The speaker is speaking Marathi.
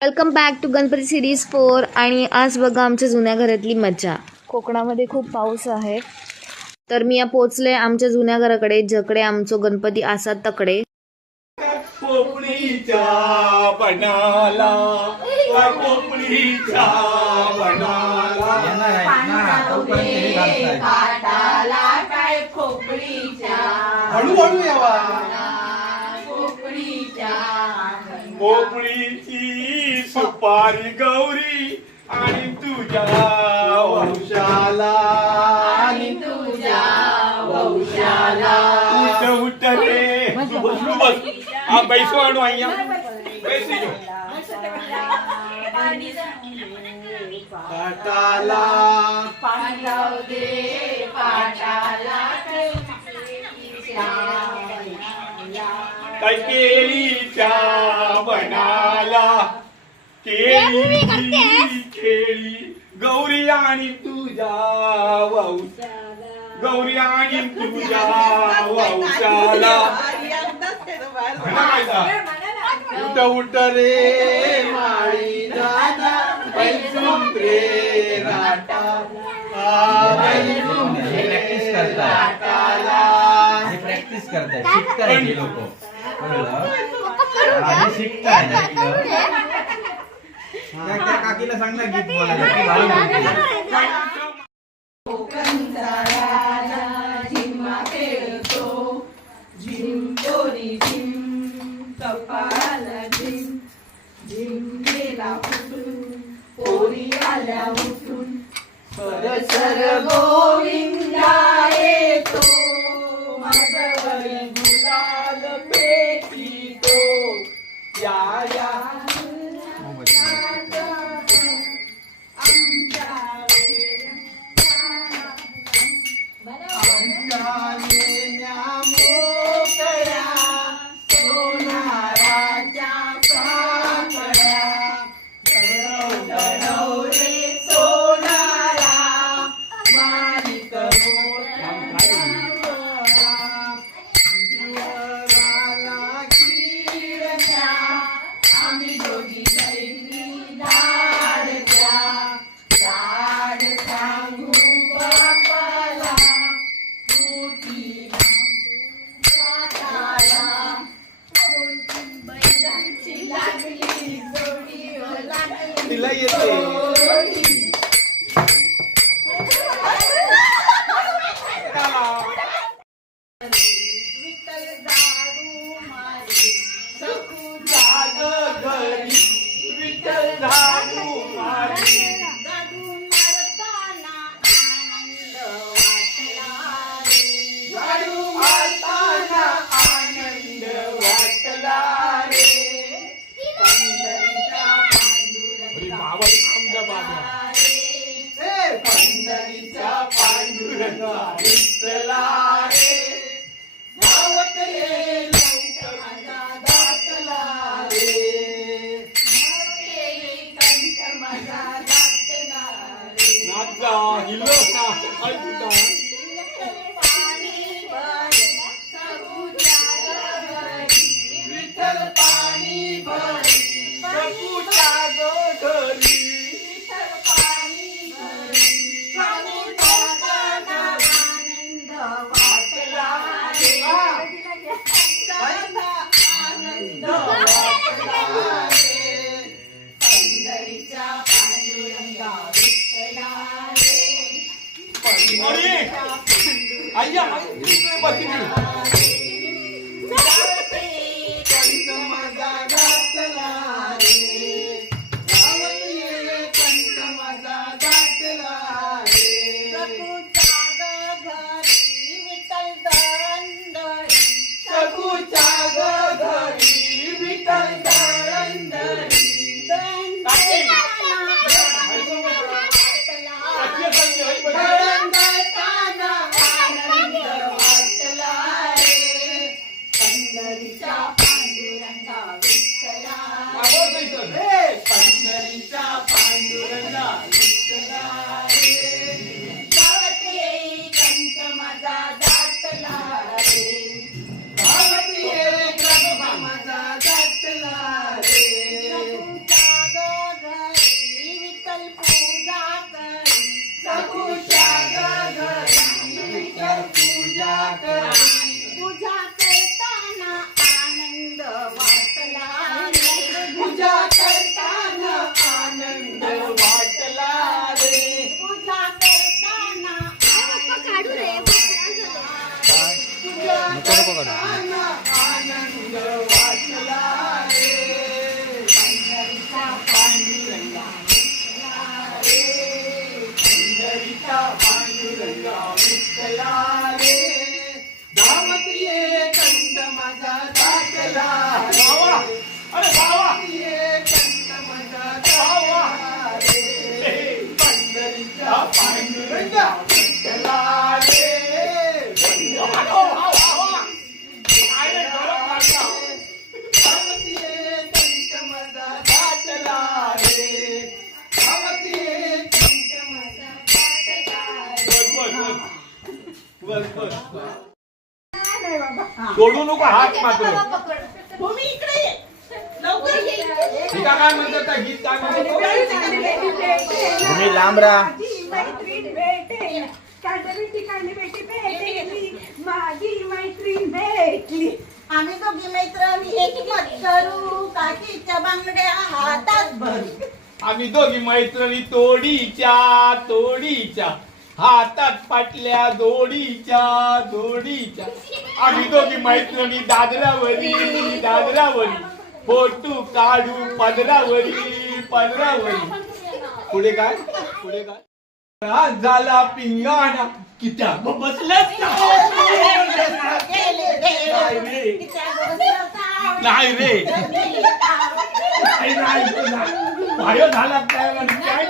Welcome back to Ganpati series 4. आणि आज बघा आमच्या जुन्या घरातली मज्जा. कोकणामध्ये खूप पाऊस आहे, तर मी पोचले आमच्या जुन्या घराकडे, जकडे आमचो गणपती असा तकडे. पोपळीच्या बनाला पोपळीच्या बनाला हळूहळू यावा पोपळीची सुपारी गौरी आणि तुझ्या वंशाला उठ रे बस बैसो आणू आईया बैसी पाटाला काय केळीच्या बनाला केळी गौरी आणि तुझ्या गौरी आणि तुझ्या वंशाला उठ उठ रे माळी दादा बैसून रे राटा प्रॅक्टिस करताय शिकताय हे लोक शिकताय त्या काकीला सांग ना गीत बोलायला. सर गोविंदा येतो माझ्यावरी गुलाल पेटीतो या या तिला येते विठ्ठल झाडू मारी झाडू मारताना आनंद वाटला रे पंढरीच्या पांडुरंगा विठ्ठला रे धावत ये लवकर माझा दाटला रे कंठ माझा दाटला रे नाचा हिलो ना ऐकूता विठ्ठल पाणी भरी सकुच्या गोधरी आइया पांडुरंगा विठ्ठला रे धावत ये कंठ माझा दाटला रे. अरे बाबा ये कंठ माझा दाटला रे पंढरीचा पांडुरंगा विठ्ठला रे. अरे गरम वाटला. धावत ये कंठ माझा दाटला रे धावत ये कंठ माझा दाटला रे. बस सोडू नको हात मात्र. भूमी इकडे ये. लवकर ये. गीता काय म्हणतात त्या गीत काय म्हणतात. तुम्ही लांब राहा. मैत्रीण भेटली कांडवी बेटी भेटली माझी मैत्रीण भेटली. आम्ही दोघी मैत्रिणी एकमत करू काकीच्या बांगड्या हातात भरू. आम्ही दोघी मैत्रिणी तोडीच्या हातात पाटल्या दोडीच्या आम्ही दोघी मैत्रिणी दादरावरी फोटो काढू पदरावरी. पुढे काय रात झाला पिंगाणा कित्या बसलंच नाही रे. नाही झाला काय